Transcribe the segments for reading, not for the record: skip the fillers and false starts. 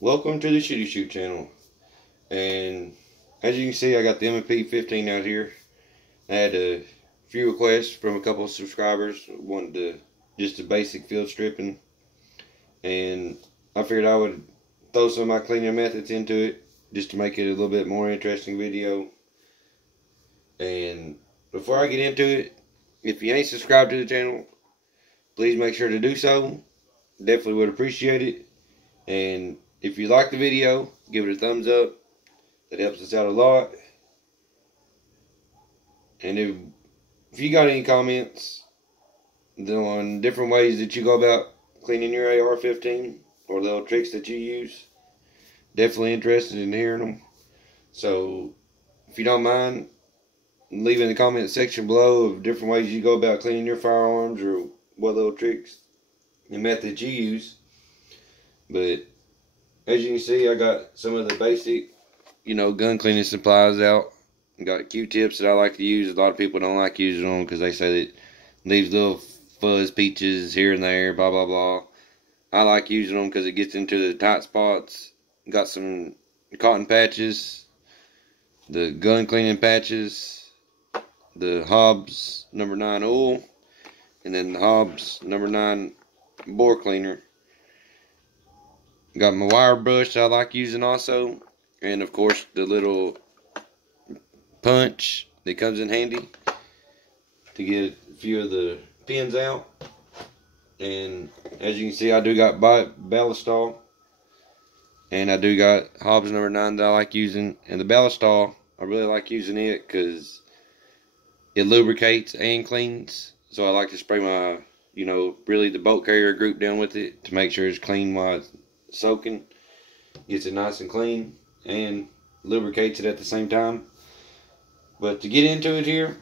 Welcome to the Shooty Shoot channel. And as you can see, I got the M&P15 out here. I had a few requests from a couple of subscribers. Wanted to just a basic field stripping, and I figured I would throw some of my cleaning methods into it just to make it a little bit more interesting video. And before I get into it, if you ain't subscribed to the channel, please make sure to do so. Definitely would appreciate it. And if you like the video, give it a thumbs up. That helps us out a lot. And if you got any comments on different ways that you go about cleaning your AR15 or little tricks that you use, definitely interested in hearing them. So if you don't mind, leave in the comment section below of different ways you go about cleaning your firearms or what little tricks and methods you use. But as you can see, I got some of the basic, gun cleaning supplies out. I got Q-tips that I like to use. A lot of people don't like using them because they say it leaves little fuzz peaches here and there, blah, blah, blah. I like using them because it gets into the tight spots. Got some cotton patches, the gun cleaning patches, the Hobbs number 9 oil, and then the Hobbs number 9 bore cleaner. Got my wire brush I like using also, and of course the little punch that comes in handy to get a few of the pins out. And as you can see, I do got ballistol, and I do got Hobbs number 9 that I like using. And the ballistol, I really like using it because it lubricates and cleans. So I like to spray my, really the bolt carrier group down with it to make sure it's clean while it's soaking. Gets it nice and clean and lubricates it at the same time. But to get into it here,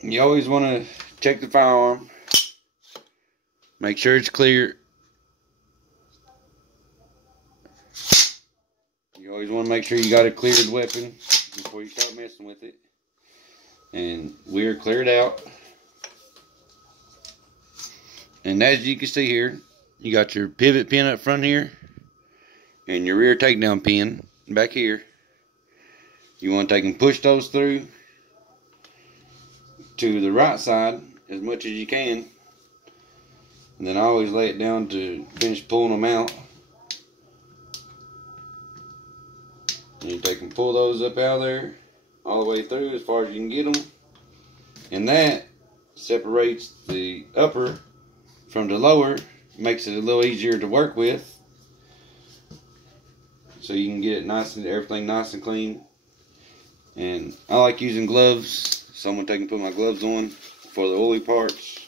you always want to check the firearm, make sure it's clear. You always want to make sure you got a cleared weapon before you start messing with it. And we're cleared out. And as you can see here, you got your pivot pin up front here and your rear takedown pin back here. You want to take and push those through to the right side as much as you can. And then I always lay it down to finish pulling them out. And you take and pull those up out of there all the way through as far as you can get them. And that separates the upper from the lower, makes it a little easier to work with. So you can get it everything nice and clean. And I like using gloves, so I'm going to take and put my gloves on for the oily parts,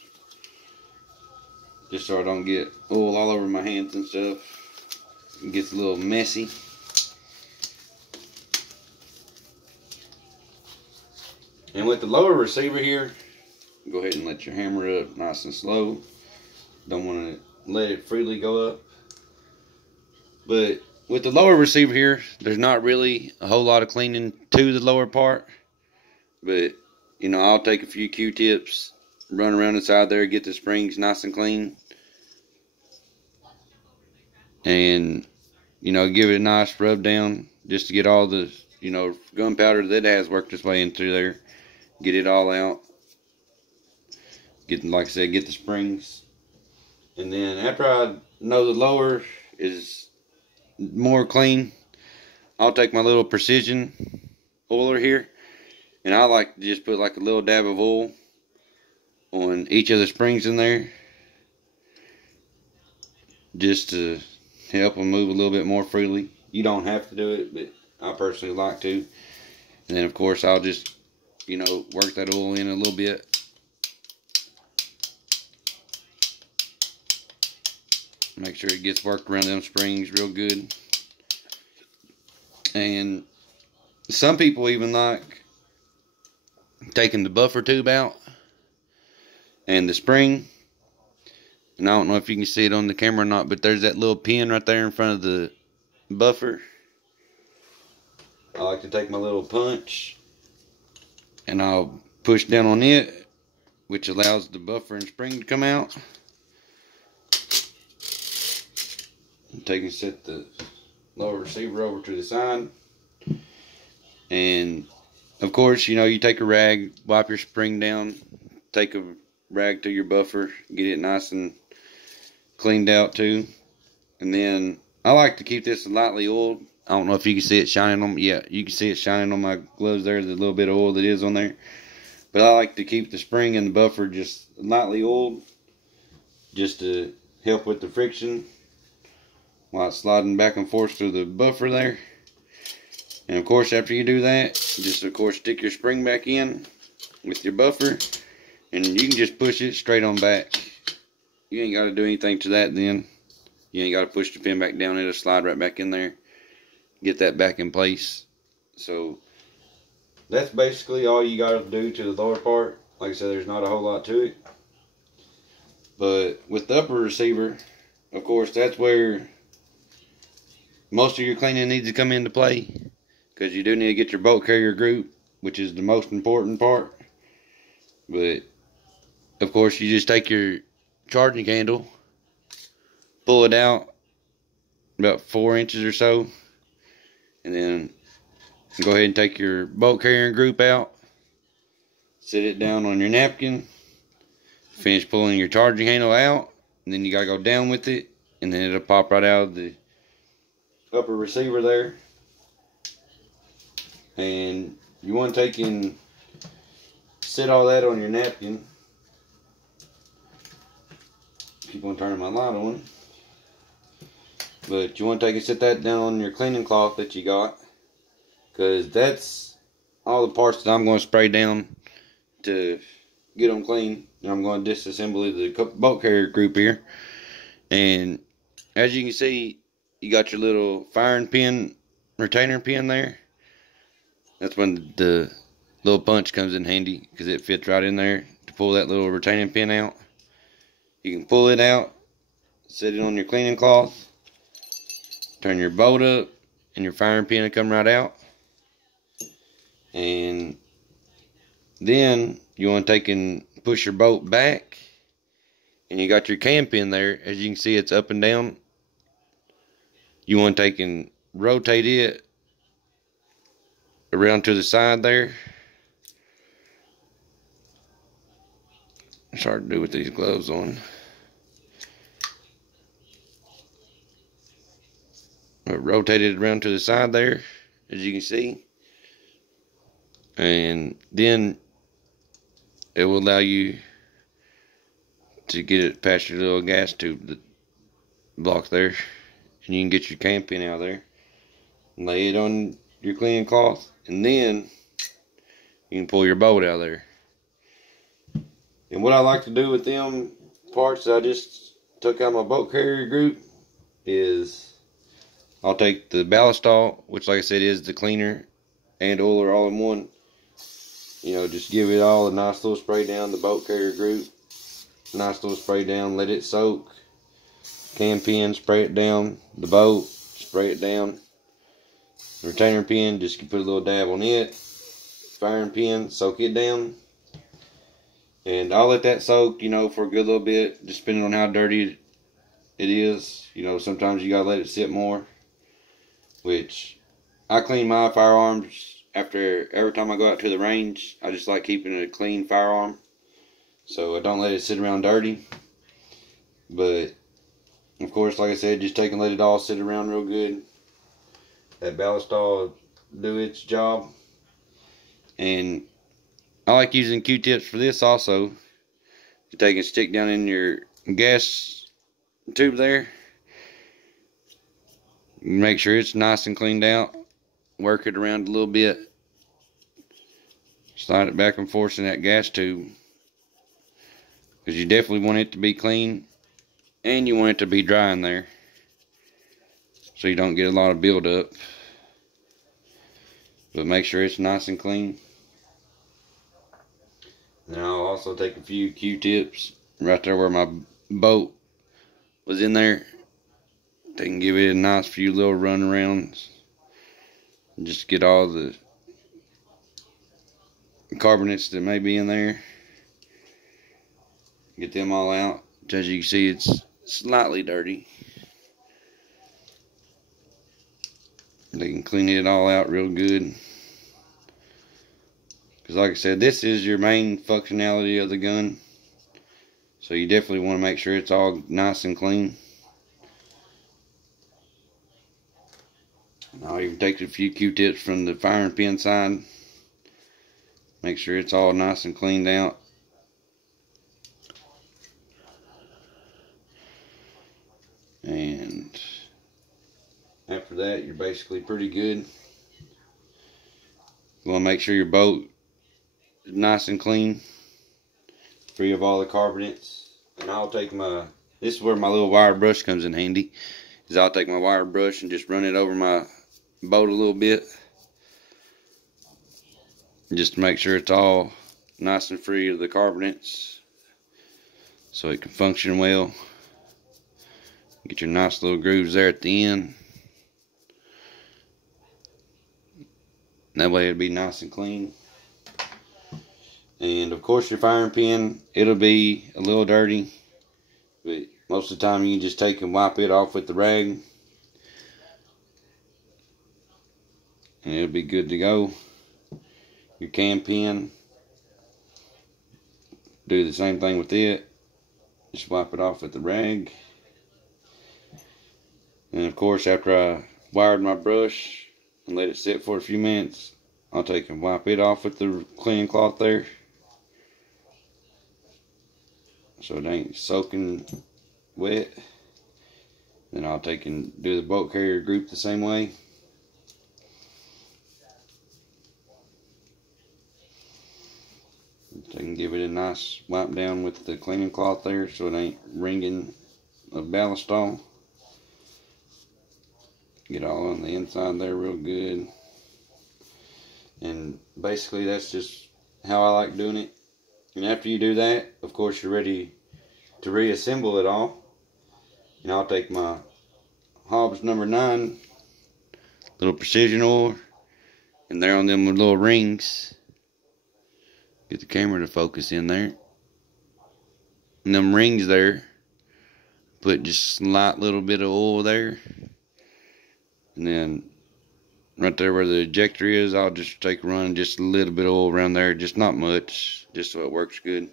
just so I don't get oil all over my hands and stuff. It gets a little messy. And with the lower receiver here, go ahead and let your hammer up nice and slow. Don't want to let it freely go up. But with the lower receiver here, there's not really a whole lot of cleaning to the lower part. But, I'll take a few Q-tips, run around inside there, get the springs nice and clean. And, give it a nice rub down just to get all the, gunpowder that has worked its way in through there. Get it all out. Like I said, get the springs. And then after I know the lower is more clean, I'll take my little precision oiler here, and I like to just put like a little dab of oil on each of the springs in there, just to help them move a little bit more freely. You don't have to do it, but I personally like to. And then of course I'll just work that oil in a little bit. Make sure it gets worked around them springs real good. And some people even like taking the buffer tube out and the spring. And I don't know if you can see it on the camera or not, but there's that little pin right there in front of the buffer. I like to take my little punch and I'll push down on it, which allows the buffer and spring to come out. Take and set the lower receiver over to the side. And of course, you know, you take a rag, wipe your spring down, take a rag to your buffer, get it nice and cleaned out too. And then I like to keep this lightly oiled. I don't know if you can see it shining on, yeah, you can see it shining on my gloves there, the little bit of oil that is on there. But I like to keep the spring and the buffer just lightly oiled, just to help with the friction while it's sliding back and forth through the buffer there. And of course, after you do that, just of course stick your spring back in with your buffer, and you can just push it straight on back. You ain't got to do anything to that then. You ain't got to push the pin back down. It'll slide right back in there. Get that back in place. So that's basically all you got to do to the lower part. Like I said, there's not a whole lot to it. But with the upper receiver, of course, that's where most of your cleaning needs to come into play. Because you do need to get your bolt carrier group, which is the most important part. But of course, you just take your charging handle, pull it out about 4 inches or so, and then go ahead and take your bolt carrier group out, set it down on your napkin, finish pulling your charging handle out, and then you gotta go down with it, and then it'll pop right out of the upper receiver there. And you want to take and set all that on your napkin. Keep on turning my light on. But you want to take and set that down on your cleaning cloth that you got, because that's all the parts that I'm going to spray down to get them clean. And I'm going to disassemble the bolt carrier group here. And as you can see, you got your little firing pin, retainer pin there. That's when the little punch comes in handy, because it fits right in there to pull that little retaining pin out. You can pull it out, set it on your cleaning cloth, turn your bolt up, and your firing pin will come right out. And then you want to take and push your bolt back, and you got your cam pin there. As you can see, it's up and down. You want to take and rotate it around to the side there. It's hard to do with these gloves on. But rotate it around to the side there, as you can see. And then it will allow you to get it past your little gas tube that block there. And you can get your cam pin out of there, lay it on your cleaning cloth, and then you can pull your bolt out of there. And what I like to do with them parts that I just took out my bolt carrier group is I'll take the ballistol, which like I said is the cleaner and oiler all in one. You know, just give it all a nice little spray down, the bolt carrier group, nice little spray down, let it soak. Cam pin, spray it down. The bolt, spray it down. The retainer pin, just put a little dab on it. Firing pin, soak it down. And I'll let that soak, you know, for a good little bit, just depending on how dirty it is. You know, sometimes you gotta let it sit more. Which, I clean my firearms after every time I go out to the range. I just like keeping it a clean firearm, so I don't let it sit around dirty. But of course, like I said, just take and let it all sit around real good. That ballistol will do its job. And I like using Q-tips for this also. You take and stick down in your gas tube there. Make sure it's nice and cleaned out. Work it around a little bit. Slide it back and forth in that gas tube, because you definitely want it to be clean, and you want it to be dry in there, so you don't get a lot of buildup. But make sure it's nice and clean. And I'll also take a few Q-tips right there where my bolt was in there. They can give it a nice few little run arounds. Just get all the carbonates that may be in there. Get them all out. As you can see, it's slightly dirty. They can clean it all out real good. Because like I said, this is your main functionality of the gun. So you definitely want to make sure it's all nice and clean. I'll even take a few Q-tips from the firing pin side. Make sure it's all nice and cleaned out. And after that, you're basically pretty good. You want to make sure your boat is nice and clean, free of all the carbonates. And I'll take my, this is where my little wire brush comes in handy, is I'll take my wire brush and just run it over my boat a little bit, just to make sure it's all nice and free of the carbonates, so it can function well. Get your nice little grooves there at the end. That way it'll be nice and clean. And of course your firing pin, it'll be a little dirty, but most of the time you can just take and wipe it off with the rag, and it'll be good to go. Your cam pin, do the same thing with it. Just wipe it off with the rag. And of course, after I wired my brush and let it sit for a few minutes, I'll take and wipe it off with the cleaning cloth there, so it ain't soaking wet. Then I'll take and do the bolt carrier group the same way. Take and give it a nice wipe down with the cleaning cloth there, so it ain't wringing the ballast off. Get all on the inside there real good. And basically that's just how I like doing it. And after you do that, of course, you're ready to reassemble it all. And I'll take my Hobbs number 9 little precision oil, and there on them little rings, get the camera to focus in there, and them rings there, put just a slight little bit of oil there. And then right there where the ejector is, I'll just take a run, just a little bit of oil around there, just not much, just so it works good.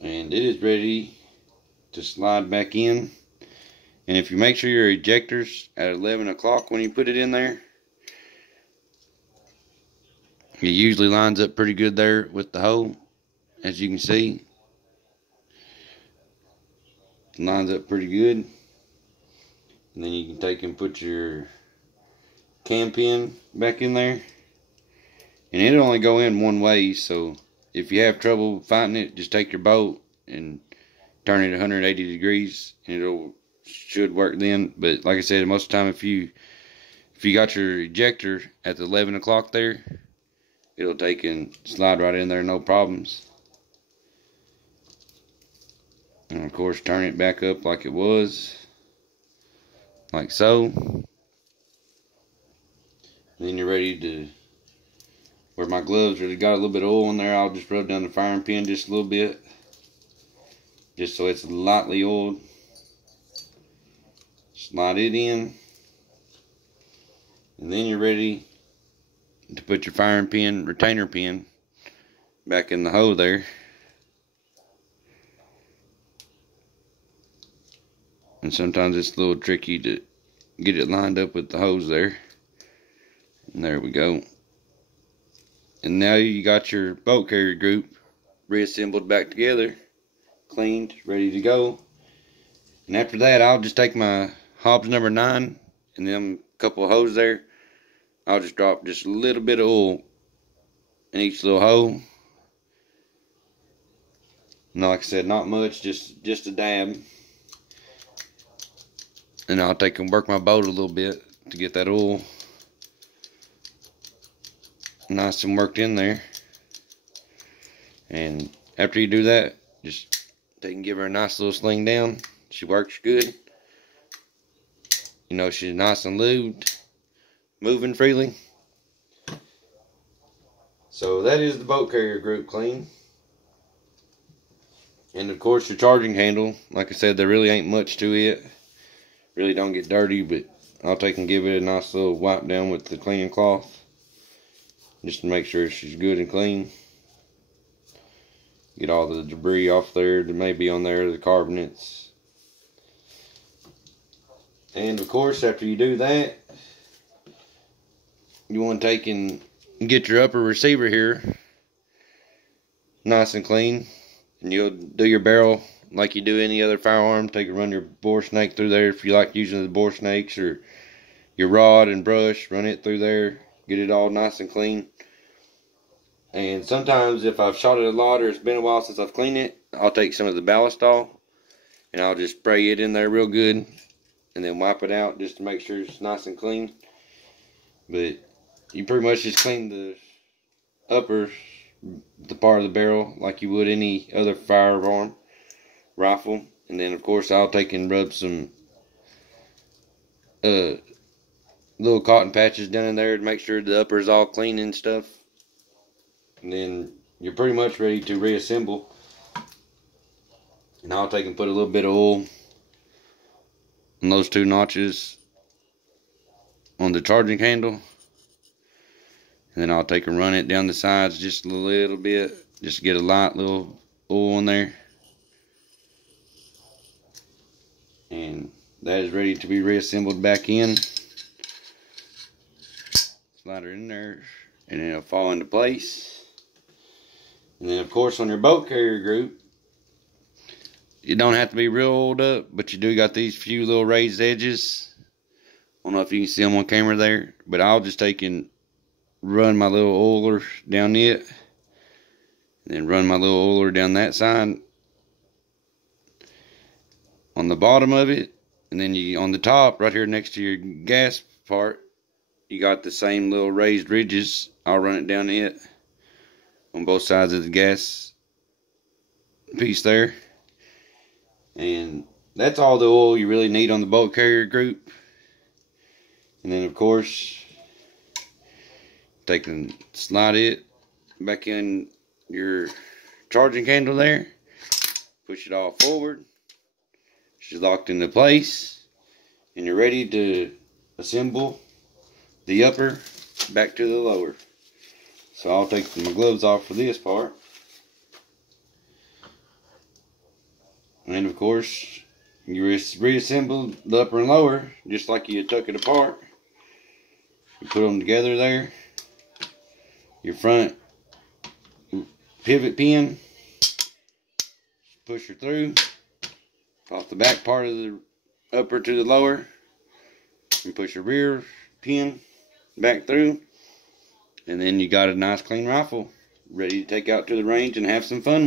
And it is ready to slide back in. And if you make sure your ejector's at 11 o'clock when you put it in there, it usually lines up pretty good there with the hole, as you can see. It lines up pretty good. And then you can take and put your cam pin back in there. And it'll only go in one way, so if you have trouble finding it, just take your boat and turn it 180 degrees, and it'll should work then. But like I said, most of the time if you got your ejector at the 11 o'clock there, it'll take and slide right in there, no problems. And of course, turn it back up like it was, like so. Then you're ready to, where my gloves really got a little bit of oil in there, I'll just rub down the firing pin just a little bit, just so it's lightly oiled. Slide it in, and then you're ready to put your firing pin, retainer pin, back in the hole there. And sometimes it's a little tricky to get it lined up with the hose there. And there we go. And now you got your bolt carrier group reassembled back together, cleaned, ready to go. And after that, I'll just take my Hobbs number 9 and them couple of holes there. I'll just drop just a little bit of oil in each little hole. And like I said, not much, just a dab. And I'll take and work my boat a little bit to get that oil nice and worked in there. And after you do that, just take and give her a nice little sling down. She works good. You know, she's nice and lubed, moving freely. So that is the boat carrier group clean. And of course your charging handle, like I said, there really ain't much to it. really don't get dirty, but I'll take and give it a nice little wipe down with the cleaning cloth, just to make sure she's good and clean. Get all the debris off there that may be on there, the carbonates. And of course, after you do that, you want to take and get your upper receiver here nice and clean, and you'll do your barrel like you do any other firearm. Take and run your bore snake through there if you like using the bore snakes, or your rod and brush, run it through there, get it all nice and clean. And sometimes if I've shot it a lot or it's been a while since I've cleaned it, I'll take some of the ballistol and I'll just spray it in there real good and then wipe it out just to make sure it's nice and clean. But you pretty much just clean the part of the barrel like you would any other firearm rifle. And then of course I'll take and rub some little cotton patches down in there to make sure the upper is all clean and stuff. And then you're pretty much ready to reassemble. And I'll take and put a little bit of oil on those two notches on the charging handle. And then I'll take and run it down the sides just a little bit, just to get a light little oil in there. And that is ready to be reassembled back in. Slide it in there and it'll fall into place. And then of course on your bolt carrier group, you don't have to be real oiled up, but you do got these few little raised edges. I don't know if you can see them on camera there, but I'll just take and run my little oiler down it, and then run my little oiler down that side on the bottom of it. And then you on the top right here next to your gas part, you got the same little raised ridges. I'll run it down it on both sides of the gas piece there. And that's all the oil you really need on the bolt carrier group. And then of course, take and slide it back in your charging handle there, push it all forward, she's locked into place, and you're ready to assemble the upper back to the lower. So I'll take my gloves off for this part. And of course, you reassemble the upper and lower just like you took it apart. You put them together there. Your front pivot pin, push her through, off the back part of the upper to the lower, and push your rear pin back through. And then you got a nice clean rifle ready to take out to the range and have some fun with.